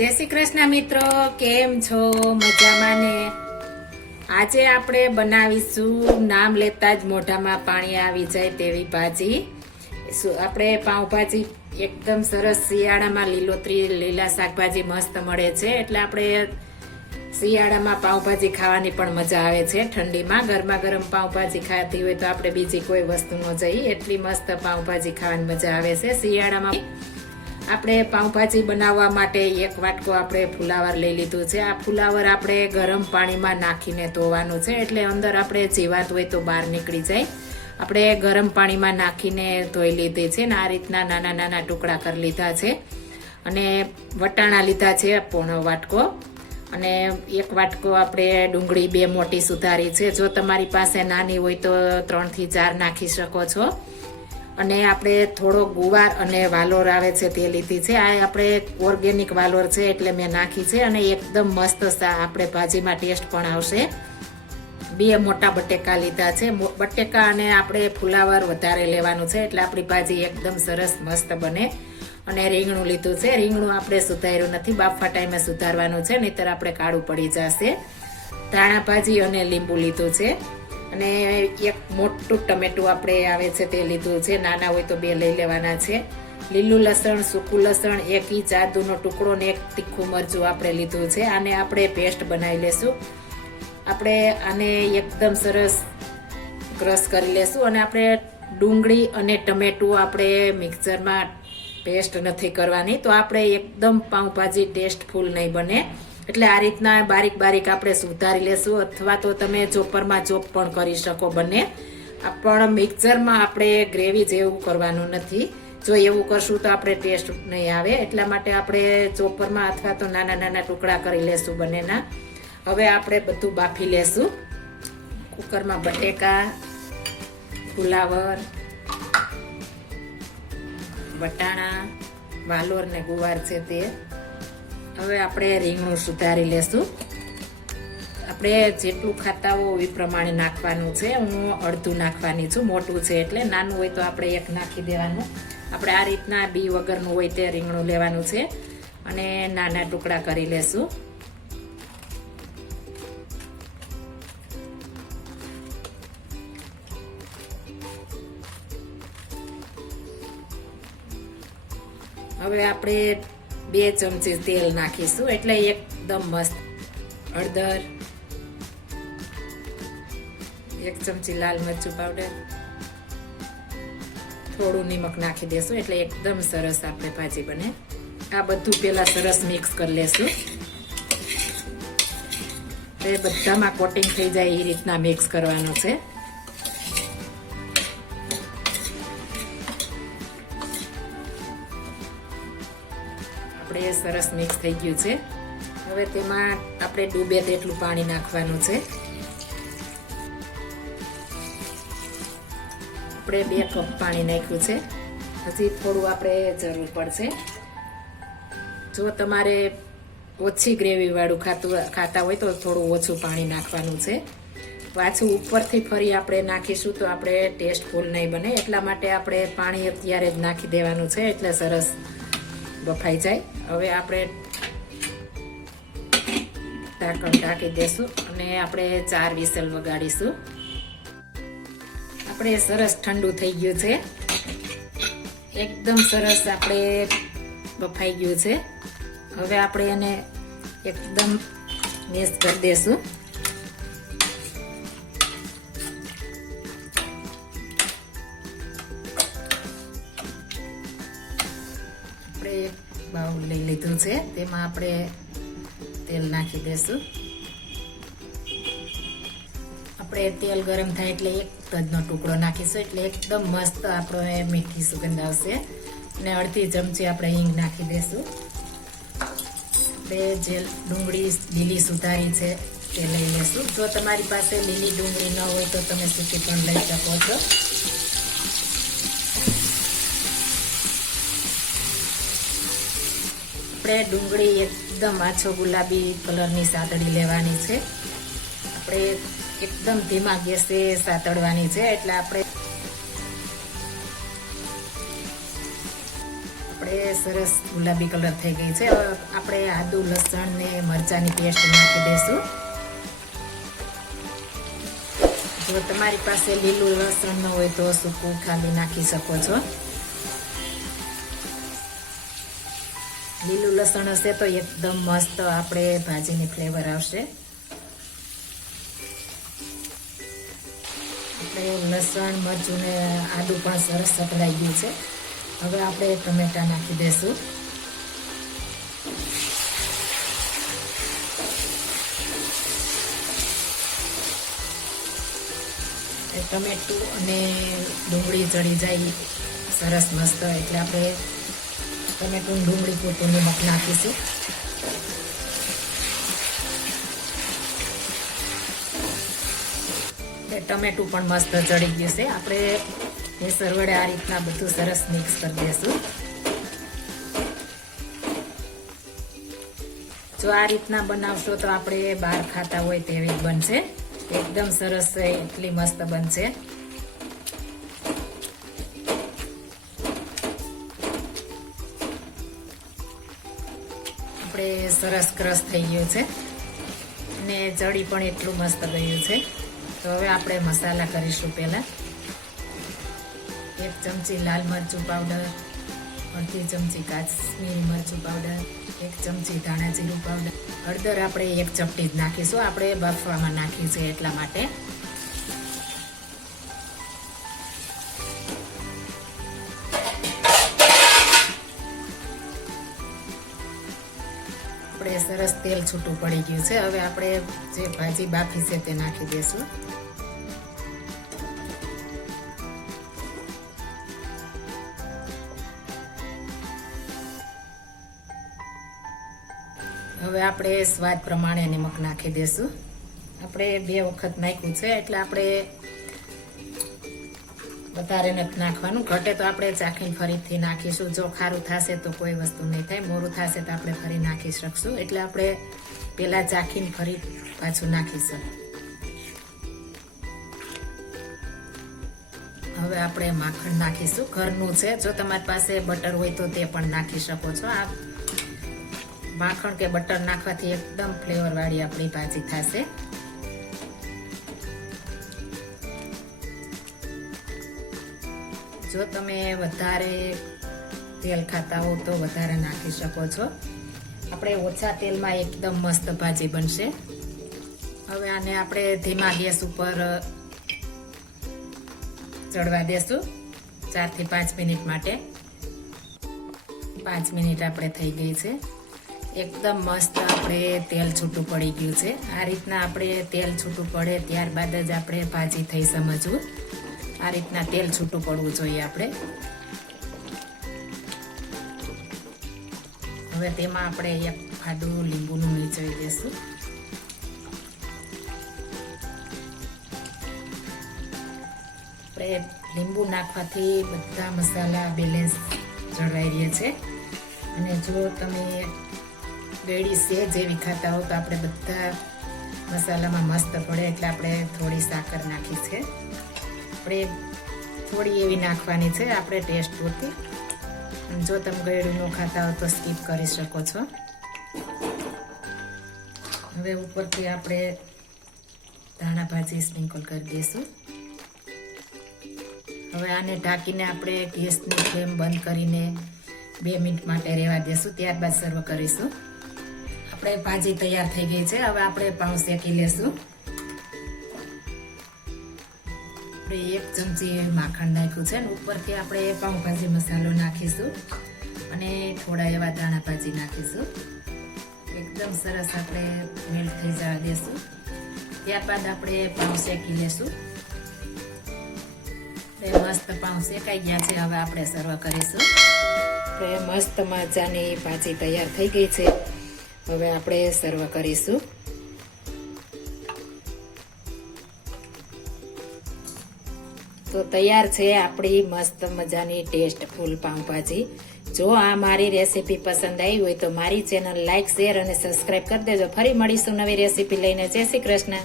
જય શ્રી કૃષ્ણ મિત્રો, કેમ છો? મજામાં ને? આજે આપણે બનાવીશું નામ લેતા જ મોઢામાં પાણી આવી જાય તેવી ભાજી. આપણે પાઉંભાજી એકદમ સરસ શિયાળામાં લીલા શાકભાજી મસ્ત મળે છે, એટલે આપણે શિયાળામાં પાઉંભાજી ખાવાની પણ મજા આવે છે. ઠંડીમાં ગરમા ગરમ પાઉંભાજી ખાતી હોય તો આપણે બીજી કોઈ વસ્તુ ન જઈએ, એટલી મસ્ત પાઉંભાજી ખાવાની મજા આવે છે શિયાળામાં. આપણે પાઉંભાજી બનાવવા માટે એક વાટકો આપણે ફુલાવર લઈ લીધું છે. આ ફુલાવર આપણે ગરમ પાણીમાં નાખીને ધોવાનું છે, એટલે અંદર આપણે જીવાત હોય તો બહાર નીકળી જાય. આપણે ગરમ પાણીમાં નાખીને ધોઈ લીધી છે ને આ રીતના નાના નાના ટુકડા કરી લીધા છે. અને વટાણા લીધા છે પોણો વાટકો, અને એક વાટકો આપણે ડુંગળી 2 મોટી સુધારી છે. જો તમારી પાસે નાની હોય તો 3 થી 4 નાખી શકો છો. અને આપણે થોડો ગુવાર અને વાલોર આવે છે તે લીધી છે. આ આપણે ઓર્ગેનિક વાલોર છે એટલે મેં નાખી છે, અને એકદમ મસ્ત આપણે ભાજીમાં ટેસ્ટ પણ આવશે. 2 મોટા બટેકા લીધા છે. બટેકા અને આપણે ફુલાવર વધારે લેવાનું છે, એટલે આપણી ભાજી એકદમ સરસ મસ્ત બને. અને રીંગણું લીધું છે. રીંગણું આપણે સુધાર્યું નથી, બાફા ટાઈમે સુધારવાનું છે, નહીંતર આપણે કાળું પડી જશે. ધાણા ભાજી અને લીંબુ લીધું છે. અને એક મોટું ટમેટું આપણે આવે છે તે લીધું છે. નાના હોય તો 2 લઈ લેવાના છે. લીલું લસણ, સૂકું લસણ, 1 ઇંચ આદુનો ટુકડો ને 1 તીખું મરચું આપણે લીધું છે. આને આપણે પેસ્ટ બનાવી લેશું. આપણે આને એકદમ સરસ ક્રશ કરી લેશું. અને આપણે ડુંગળી અને ટમેટું આપણે મિક્સરમાં પેસ્ટ નથી કરવાની, તો આપણે એકદમ પાઉંભાજી ટેસ્ટફુલ નહીં બને. એટલે આ રીતના બારીક બારીક આપણે સુધારી લેશું, અથવા તો તમે ચોપરમાં ચોપ પણ કરી શકો બંને. પણ મિક્સરમાં આપણે ગ્રેવી જેવું કરવાનું નથી. જો એવું કરશું તો આપણે ટેસ્ટ નહીં આવે, એટલા માટે આપણે ચોપરમાં અથવા તો નાના નાના ટુકડા કરી લેશું બંનેના. હવે આપણે બધું બાફી લેશું. કુકરમાં બટેકા, ફુલાવર, વટાણા, વાલોર ને ગુવાર છે તે. હવે આપણે રીંગણું સુધારી લેશું. આપણે જેટલું ખાતા હોય એ પ્રમાણે નાખવાનું છે. હું અડધું નાખવાની છું, મોટું છે એટલે. નાનું હોય તો આપણે 1 નાખી દેવાનું. આપણે આ રીતના બી વગરનું હોય તે રીંગણું લેવાનું છે, અને નાના ટુકડા કરી લેશું. હવે આપણે 2 ચમચી તેલ નાખીશું, એટલે એકદમ મસ્ત. હળદર, 1 ચમચી લાલ મરચું પાવડર, થોડું નિમક નાખી દેશું, એટલે એકદમ સરસ આપણે ભાજી બને. આ બધું પેલા સરસ મિક્સ કરી લેશું. એ બધામાં કોટિંગ થઈ જાય એ રીતના મિક્સ કરવાનું છે. આપણે સરસ મિક્સ થઈ ગયું છે. હવે તેમાં આપણે ડૂબે તેટલું પાણી નાખવાનું છે. આપણે 2 કપ પાણી નાખ્યું છે. હજી થોડું આપણે જરૂર પડશે. જો તમારે ઓછી ગ્રેવી વાળું ખાતા હોય તો થોડું ઓછું પાણી નાખવાનું છે. પાછું ઉપરથી ફરી આપણે નાખીશું તો આપણે ટેસ્ટફુલ નહીં બને, એટલા માટે આપણે પાણી અત્યારે જ નાખી દેવાનું છે, એટલે સરસ બફાઈ જાય. હવે આપણે ઢાંકણ ઢાંકી દેશું, અને આપણે 4 વિસલ વગાડીશું. આપણે સરસ ઠંડુ થઈ ગયું છે, એકદમ સરસ આપણે બફાઈ ગયું છે. હવે આપણે એને એકદમ મેશ કરી દેશું. આપણે બાઉલ લઈ લીધું છે, તેમાં આપણે તેલ નાખી દેશું. આપણે તેલ ગરમ થાય એટલે 1 તજનો ટુકડો નાખીશું, એટલે એકદમ મસ્ત આપણો મીઠી સુગંધ આવશે. અને અડધી ચમચી આપણે હિંગ નાખી દેશું. આપણે જે ડુંગળી લીલી સુધારી છે તે લઈ લેશું. જો તમારી પાસે લીલી ડુંગળી ન હોય તો તમે સૂકી પણ લઈ શકો છો. આપણે ડુંગળી એકદમ આછો ગુલાબી કલરની સાતળી લેવાની છે. આપણે એકદમ ધીમા ગેસે સાતળવાની છે, એટલે આપણે આપણે સરસ ગુલાબી કલર થઈ ગઈ છે. હવે આપણે આદુ લસણ ને મરચાંની પેસ્ટ નાખી દઈશું. જો તમારી પાસે લીલું લસણ ન હોય તો સૂકું ખાલી નાખી શકો છો. લીલું લસણ હશે તો એકદમ મસ્ત આપણે ભાજીની ફ્લેવર આવશે. આપણે લસણ મરચું ને આદુ પણ સરસ સકડાઈ ગયું છે. હવે આપણે ટમેટા નાખી દઈશું. ટમેટું અને ડુંગળી ચડી જાય સરસ મસ્ત એટલે આપણે ટમેટું ડુંગળી પૂરતું નિમક નાખીશું. ટમેટું પણ મસ્ત ચડી ગયું છે. આપણે કેસર વડે આ રીતના બધું સરસ મિક્સ કરી દઈશું. જો આ રીતના બનાવશો તો આપણે બહાર ખાતા હોય તેવી જ બનશે. એકદમ સરસ છે, એટલી મસ્ત બનશે. આપણે સરસ ક્રશ થઈ ગયું છે અને ચડી પણ એટલું મસ્ત ગયું છે. તો હવે આપણે મસાલા કરીશું. પહેલા 1 ચમચી લાલ મરચું પાવડર, અડધી ચમચી કાશ્મીરી મરચું પાવડર, 1 ચમચી ધાણા જીરું પાવડર, હળદર આપણે 1 ચપટી જ નાખીશું. આપણે બફવામાં નાખી છે એટલા માટે. આપણે સરસ તેલ છૂટું પડી ગયું છે. હવે આપણે જે ભાજી બાફી છે તે નાખી દઈશું. હવે આપણે સ્વાદ પ્રમાણે નમક નાખી દઈશું. આપણે 2 વખત નાખ્યું છે એટલે આપણે વધારે નથી નાખવાનું. ઘટે તો આપણે ચાખીને ફરીથી નાખીશું. જો ખારું થશે તો કોઈ વસ્તુ નહીં થાય, મોરું થશે તો આપણે ફરી નાખી શકશું. એટલે આપણે પહેલા ચાખીને ફરી પાછું નાખીશું. હવે આપણે માખણ નાખીશું. ઘરનું છે. જો તમારી પાસે બટર હોય તો તે પણ નાખી શકો છો. આ માખણ કે બટર નાખવાથી એકદમ ફ્લેવર વાળી આપણી ભાજી થશે. જો તમે વધારે તેલ ખાતા હો તો વધારે નાખી શકો છો. આપણે ઓછા તેલમાં એકદમ મસ્ત ભાજી બનશે. હવે આને આપણે ધીમા ગેસ ઉપર ચડવા દેશું 4 થી 5 મિનિટ માટે. 5 મિનિટ આપણે થઈ ગઈ છે. એકદમ મસ્ત આપણે તેલ છૂટું પડી ગયું છે. આ રીતના આપણે તેલ છૂટું પડે ત્યારબાદ જ આપણે ભાજી થઈ સમજવું. આ રીતના તેલ છૂટું પડવું જોઈએ આપણે. હવે તેમાં આપણે 1 ફાડું લીંબુનું નીચોવી દઈશું. આપણે લીંબુ નાખવાથી બધા મસાલા બેલેન્સ જળવાઈ રહે છે. અને જો તમે ગળી સેજ જેવી ખાતા હો તો આપણે બધા મસાલામાં મસ્ત પડે એટલે આપણે થોડી સાકર નાખી છે. આપણે થોડી એવી નાખવાની છે આપણે ટેસ્ટ પૂરતી. જો તમે ગળ્યું ન ખાતા હો તો સ્કીપ કરી શકો છો. હવે ઉપરથી આપણે ધાણા ભાજી સ્પ્રિંકલ કરી દઈશું. હવે આને ઢાંકીને આપણે ગેસની ફ્લેમ બંધ કરીને 2 મિનિટ માટે રહેવા દઈશું. ત્યારબાદ સર્વ કરીશું. આપણે ભાજી તૈયાર થઈ ગઈ છે. હવે આપણે પાઉં શેકી લેશું. આપણે 1 ચમચી માખણ નાખ્યું છે અને ઉપરથી આપણે પાઉંભાજી મસાલો નાખીશું અને થોડા એવા દાણા ભાજી નાખીશું. એકદમ સરસ આપણે મેલ્ટ થઈ જવા દેશું. ત્યારબાદ આપણે પાઉં શેકી લેશું. મસ્ત પાઉં શેકાઈ ગયા છે. હવે આપણે સર્વ કરીશું. મસ્ત મજાની ભાજી તૈયાર થઈ ગઈ છે. હવે આપણે સર્વ કરીશું. તો તૈયાર છે આપણી મસ્ત મજાની ટેસ્ટફુલ પાઉંભાજી. જો આ મારી રેસીપી પસંદ આવી હોય તો મારી ચેનલ લાઈક, શેર અને સબસ્ક્રાઈબ કરી દેજો. ફરી મળીશું નવી રેસીપી લઈને. જય શ્રી કૃષ્ણ.